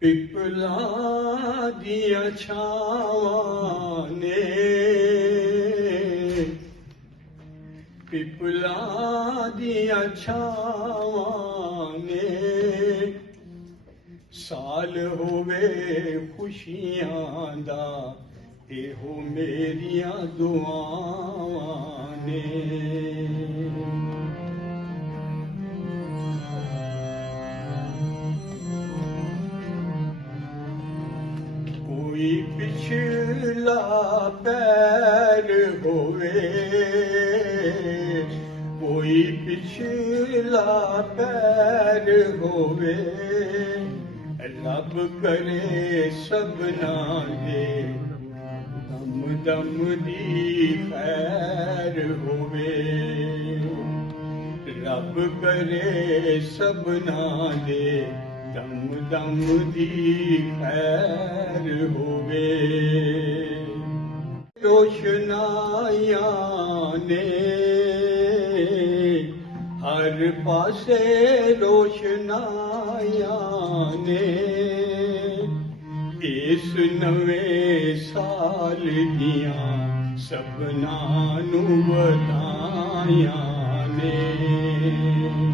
ਪਿਪਲਾ ਦੀਆਂ ਛਾਵਾਂ ਨੇ। ਪਿਪਲਾ ਦੀਆਂ ਛਾਵਾਂ ਨੇ। ਸਾਲ ਹੋਵੇ ਖੁਸ਼ੀਆਂ ਦਾ, ਇਹੋ ਮੇਰੀਆਂ ਦੁਆਵਾਂ ਪਿਛਲਾ ਪੈਰ ਹੋਵੇ। ਕੋਈ ਪਿਛਲਾ ਪੈਰ ਹੋਵੇ। ਰੱਬ ਕਰੇ ਸਭਨਾ ਦੇ ਦਮ ਦਮ ਦੀ ਖੈਰ ਹੋਵੇ। ਰੱਬ ਕਰੇ ਸਭਨਾ ਦੇ ਦਮ ਦਮ ਦੀ ਖੈਰ ਹੋਵੇ ਰੋਸ਼ਨਾਈਆਂ ਨੇ ਹਰ ਪਾਸੇ ਰੋਸ਼ਨਾਈਆਂ ਨੇ ਇਸ ਨਵੇਂ ਸਾਲ ਦੀਆਂ ਸਭਨਾਂ ਨੂੰ ਵਧਾਈਆਂ ਨੇ ਭਈ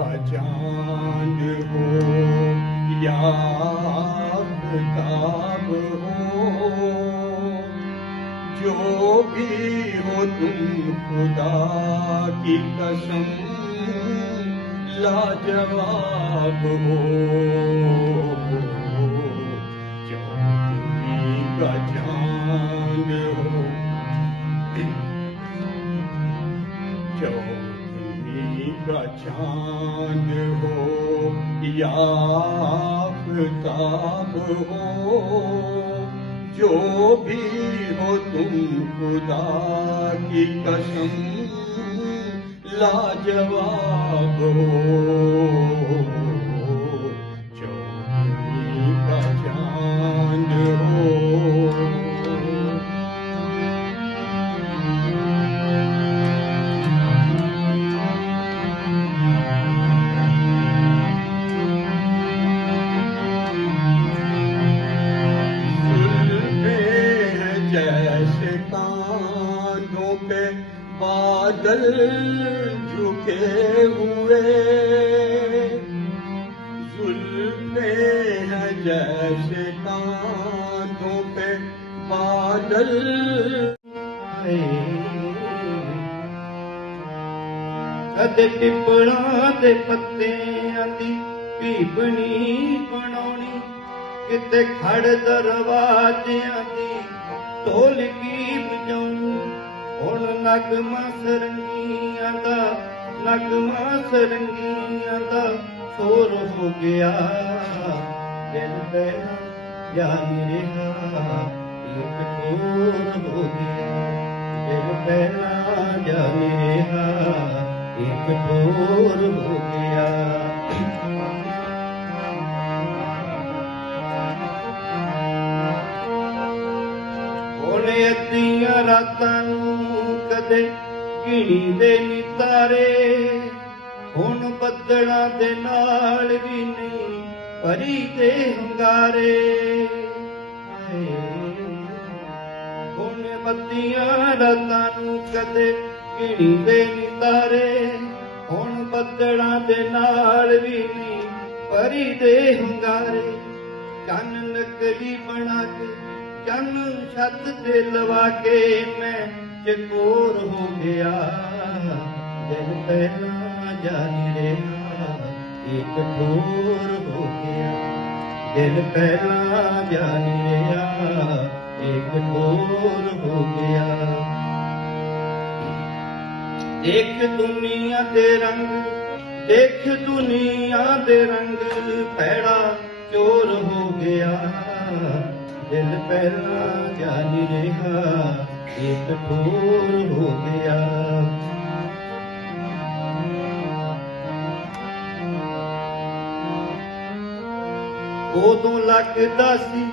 चांद हो या हो जो भी हो तुम खुदा की कसम लाजवाब हो चौथमी का का चांद हो या आफताब हो जो भी हो तुम खुदा की कसम लाजवाब हो झुके हुए जुल्फे हैं जैसे कांधों पे बादल ਕਦੇ ਪਿਪਲਾਂ ਦੇ ਪੱਤਿਆਂ ਦੀ ਭੀਬਣੀ ਬਣਾਉਣੀ ਕਿਤੇ ਖੜ ਦਰਵਾਜ਼ਿਆਂ ਦੀ ਢੋਲਕੀ ਵਜਾਉਣੀ ਹੁਣ ਨਗਮਾ ਸਰੰਗੀਆਂ ਦਾ ਨਗਮਾ ਸਰੰਗੀਆਂ ਦਾ ਸ਼ੋਰ ਹੋ ਗਿਆ। ਦਿਲ ਪਹਿਲਾ ਜਾਨ ਰਿਹਾ ਇੱਕ ਠੋਰ ਹੋ ਗਿਆ। ਦਿਲ ਪਹਿਲਾ ਜਾਨ ਰਿਹਾ ਇੱਕ ਠੋਰ ਹੋ ਗਿਆ। ਹੁਣ ਅੱਧੀਆਂ ਰਾਤਾਂ ਨੂੰ ਕਦੇ ਗਿਣੀ ਦੇ ਨੀ ਤਾਰੇ ਹੁਣ ਬੱਦਲਾਂ ਦੇ ਨਾਲ ਵੀ ਨਹੀਂ, ਭਰੀ ਦੇ ਹੰਗਾਰੇ। ਹੁਣ ਬੱਤੀਆਂ ਰਾਤਾਂ ਨੂੰ ਕਦੇ ਗਿਣੀ ਦੇ ਤਾਰੇ ਹੁਣ ਬੱਦਲਾਂ ਦੇ ਨਾਲ ਵੀ ਨਹੀਂ, ਭਰੀ ਦੇ ਹੰਗਾਰੇ। ਕੰਨ ਨਕਲੀ ਬਣਾ ਕੇ, ਚੰਨ ਛੱਤ ਤੇ ਲਵਾ ਕੇ ਮੈਂ ਚਕੋਰ ਹੋ ਗਿਆ। ਦਿਲ ਪਹਿਲਾਂ ਜਾਣੀ ਰਿਹਾ, ਇੱਕ ਠੋਰ ਹੋ ਗਿਆ। ਦਿਲ ਪਹਿਲਾਂ ਜਾਣੀ ਰਿਹਾ, ਇੱਕ ਠੋਰ ਹੋ ਗਿਆ। ਦੇਖ ਦੁਨੀਆ ਦੇ ਰੰਗ ਦੇਖ ਦੁਨੀਆ ਦੇ ਰੰਗ ਪੈੜਾ ਚੋਰ ਹੋ ਗਿਆ। ਦਿਲ ਪਹਿਲਾਂ ਜਾਣੀ ਰਿਹਾ, ਇੱਕ ਠੋਰ ਹੋ ਗਿਆ। ਉਦੋਂ ਲੱਗਦਾ ਸੀ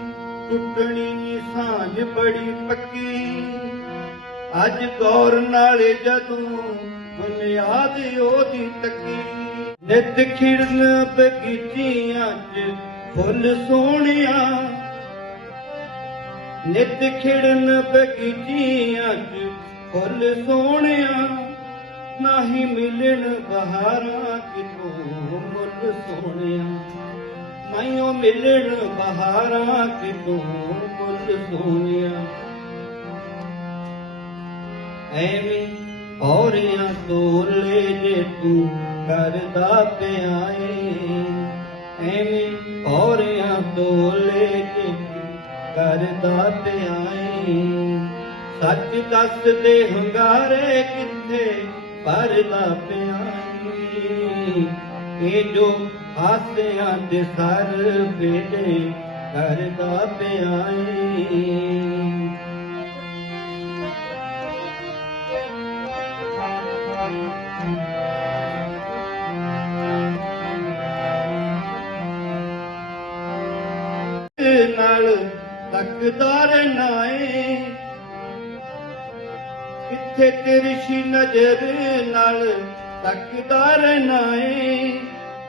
ਟੁੱਟਣੀ ਸਾਂਝ ਬੜੀ ਪੱਕੀ। ਅੱਜ ਗੌਰ ਨਾਲੇ ਜਦੋਂ ਬੁਨਿਆਦ ਉਹਦੀ ਤੱਕੀ ਨਿਤ ਖਿੜਨ ਬਗੀਚੀਆਂ 'ਚ ਫੁੱਲ ਸੋਹਣਿਆ। ਨਿਤ ਖਿੜਨ ਬਗੀਚੀਆਂ 'ਚ ਫੁੱਲ ਸੋਹਣਿਆ। ਨਾਹੀ ਮਿਲਣ ਬਹਾਰਾਂ ਕਿਤੋਂ ਮੁੱਲ ਸੋਹਣਿਆ। ਮਾਇਓ ਮਿਲਣ ਬਹਾਰਾਂ ਕਿਤੋਂ ਮੁੱਲ ਸੋਹਣਿਆ। ਐਵੇਂ ਔਰਿਆਂ ਤੋਲੇ ਜੇ ਤੂੰ ਕਰਦਾ ਪਿਆਏ ਐਵੇਂ ਔਰਿਆਂ ਤੋਲੇ ਜੇ ਤੂੰ ਕਰਦਾ ਪਿਆਏ ਸੱਚ ਦੱਸਦੇ ਹੰਗਾਰੇ ਕਿੱਥੇ ਪਰਦਾ ਪਿਆਈ ਇਹ ਜੋ ਹਾਸਿਆਂ ਦੇ ਸਰ ਵੇਲੇ ਕਰਦਾ ਪਿਆਈ। ਨਾਲ ਤੱਕਦਾਰ ਨਾਏ, ਕਿੱਥੇ ਤੇਰੀ ਨਜ਼ਰ ਨਾਲ ਤੱਕਦਾਰ ਨਾਏ।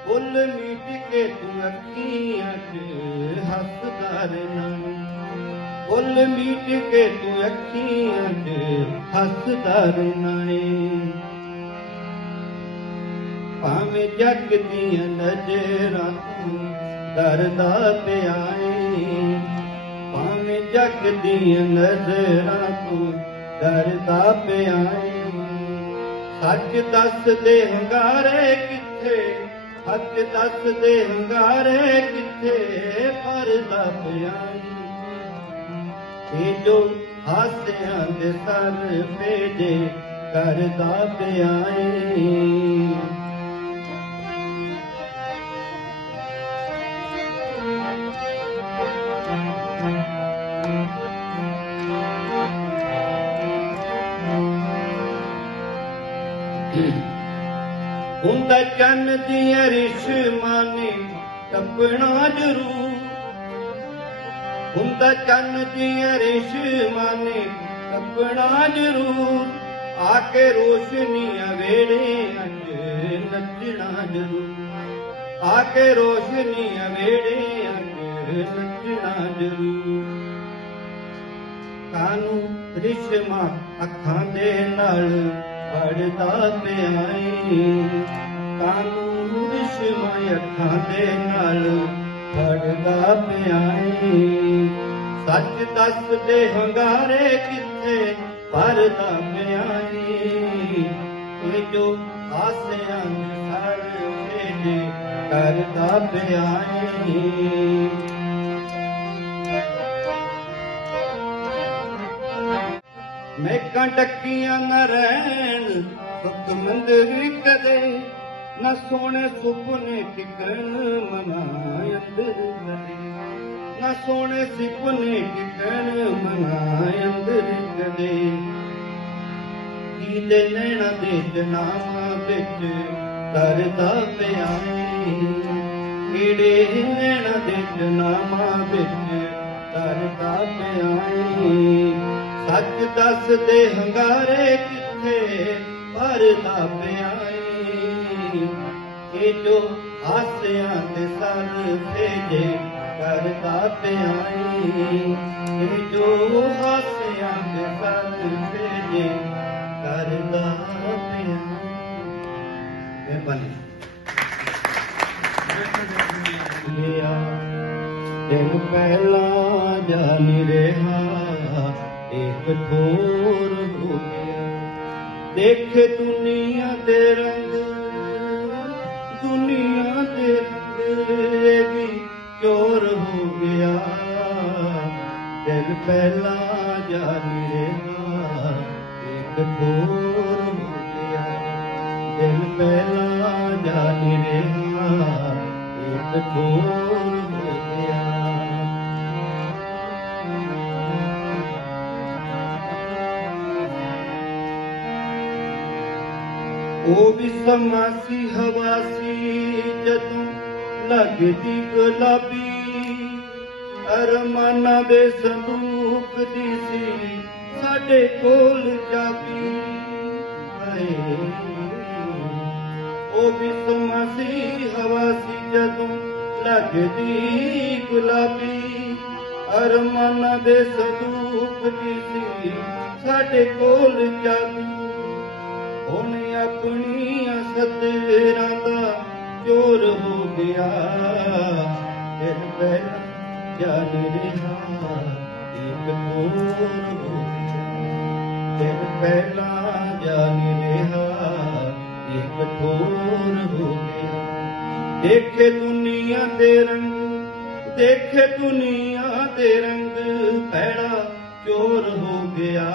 ਬੁੱਲ ਮੀਟ ਕੇ ਤੂੰ ਅੱਖੀਆਂ 'ਚ ਹੱਸ ਨਾਏ ਬੁੱਲ ਮੀਟ ਕੇ ਤੂੰ ਅੱਖੀਆਂ 'ਚ ਹੱਸਦਾਰ ਨਾਏ ਭਾਵੇਂ ਜੱਗ ਦੀਆਂ ਨਜ਼ਰਾਂ ਤੂੰ ਦਰਦਾ ਪਿਆਏ, ਭਾਵੇਂ ਜੱਗ ਦੀਆਂ ਨਜ਼ਰਾਂ ਤੂੰ ਦਰਦਾ ਪਿਆਏ। ਸੱਚ ਦੱਸਦੇ ਹੰਗਾਰੇ ਕਿੱਥੇ ਸੱਚ ਦੱਸ ਦੇ ਹੰਗਾਰੇ ਕਿੱਥੇ ਪਰਦਾ ਪਿਆਈ ਇਹ ਜੋ ਹਾਸਿਆਂ ਦੇ ਸਰ ਭੇਜੇ ਕਰਦਾ ਪਿਆਈ ਹੁੰਦਾ ਚੰਨ ਦੀਆਂ ਰਿਸ਼ਮਾਂ ਨੇ ਟੱਪਣਾ ਜ਼ਰੂਰ। ਹੁੰਦਾ ਚੰਨ ਦੀਆਂ ਰਿਸ਼ਮਾਂ ਨੇ ਟੱਪਣਾ ਜ਼ਰੂਰ। ਆ ਕੇ ਰੋਸ਼ਨੀਆਂ ਵੇੜੇ ਅੱਜ ਨੱਚਣਾ ਜ਼ਰੂਰ। ਆ ਕੇ ਰੋਸ਼ਨੀਆਂ ਵੇੜੇ ਅੱਜ ਨੱਚਣਾ ਜ਼ਰੂਰ। ਕਾਨੂੰ ਰਿਸ਼ਮਾਂ ਅੱਖਾਂ ਦੇ ਨਾਲ ਪੜਦਾ ਪਿਆਈ ਕਾਨੂੰ ਰਿਸ਼ਮਾ ਅੱਖਾਂ ਦੇ ਨਾਲ ਪੜਦਾ ਪਿਆਈ ਸੱਚ ਦੱਸਦੇ ਹੰਗਾਰੇ ਕਿੱਥੇ ਪਰਦਾ ਪਿਆਈ ਇਹ ਜੋ ਆਸਿਆਂ ਦੇ ਸੜ ਕਰਦਾ ਪਿਆਈ ਮੈਂ ਕੰਟਕੀਆਂ ਨਾ ਰਹਿਣ ਸੁਖ ਮੰਦਰੀ ਕਦੇ ਨਾ ਸੋਹਣੇ ਸੁਪਨੇ ਟਿਕਣ ਮਨਾ ਅੰਦਰ ਕਦੇ ਨਾ ਸੋਹਣੇ ਸੁਪਨੇ ਟਿਕਣ ਮਨਾ ਕਦੇ ਕੀਲੇ ਨੈਣਾ ਦੇ ਜਨਾਮਾ ਵਿੱਚ ਤਰਦਾ ਪਿਆਏ ਕੀੜੇ ਨੈਣਾ ਦੇ ਜਨਾਮਾ ਵਿੱਚ ਤਰਦਾ ਪਿਆਏ ਸੱਚ ਦੱਸਦੇ ਹੰਗਾਰੇ ਕਿੱਥੇ? ਪਰਦਾ ਪਿਆਈ ਇਹ ਜੋ ਆਸਿਆਂ ਤੇ ਸਰ ਭੇਜੇ ਕਰਦਾ ਪਿਆਈ ਇਹ ਜੋ ਆਸਿਆਂ ਤੇ ਸਰ ਭੇਜੇ ਕਰਦਾ ਪਿਆਈ ਮਿਹਰਬਾਨੀ। ਦਿਨ ਪਹਿਲਾਂ ਜਾਣ ਰਿਹਾ। ਇੱਕ ਠੋਰ ਦੇਖ ਦੁਨੀਆ ਦੇ ਉਹ ਵੀ ਸਮਾਂ ਸੀ ਜਦੋਂ ਲੱਗਦੀ ਗੁਲਾਬੀ ਅਰਮਾਨਾਂ ਦੇ ਸੰਦੂਕ ਦੀ ਸੀ, ਸਾਡੇ ਕੋਲ ਚਾਬੀ ਹਾਏ ਉਹ ਵੀ ਸਮਾਂ ਸੀ ਜਦੋਂ ਲੱਗਦੀ ਗੁਲਾਬੀ ਅਰਮਾਨਾਂ ਦੇ ਸੰਦੂਕ ਦੀ ਸੀ, ਸਾਡੇ ਕੋਲ ਚਾਬੀ ਉਹਨੇ ਆਪਣੀਆਂ ਸਤਰਾਂ ਦਾ ਚੋਰ ਹੋ ਗਿਆ। ਫਿਰ ਪਹਿਲਾਂ ਜਦ ਰਿਹਾ, ਇੱਕ ਹੋਰ ਹੋ ਗਿਆ। ਫਿਰ ਪਹਿਲਾਂ ਜਦ ਰਿਹਾ, ਇੱਕ ਹੋਰ ਹੋ ਗਿਆ। ਦੇਖੇ ਦੁਨੀਆ ਦੇ ਰੰਗ, ਦੇਖੇ ਦੁਨੀਆ ਦੇ ਰੰਗ ਪੈੜਾ ਚੋਰ ਹੋ ਗਿਆ।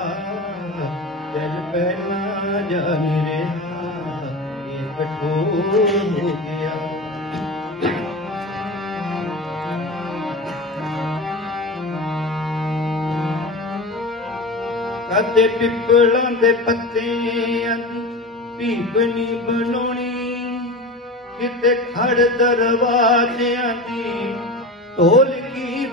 ਜਦ ਪਹਿਲਾਂ ਜਾਣ ਰਿਹਾ ਇਹ ਕਠੋਰ ਹੋ ਗਿਆ ਕਦੇ ਪਿੱਪਲਾਂ ਦੇ ਪੱਤਿਆਂ ਦੀ ਭੀਬਣੀ ਬਣਾਉਣੀ, ਕਿਤੇ ਖੜ ਦਰਵਾਜ਼ਿਆਂ ਦੀ ਢੋਲਕੀ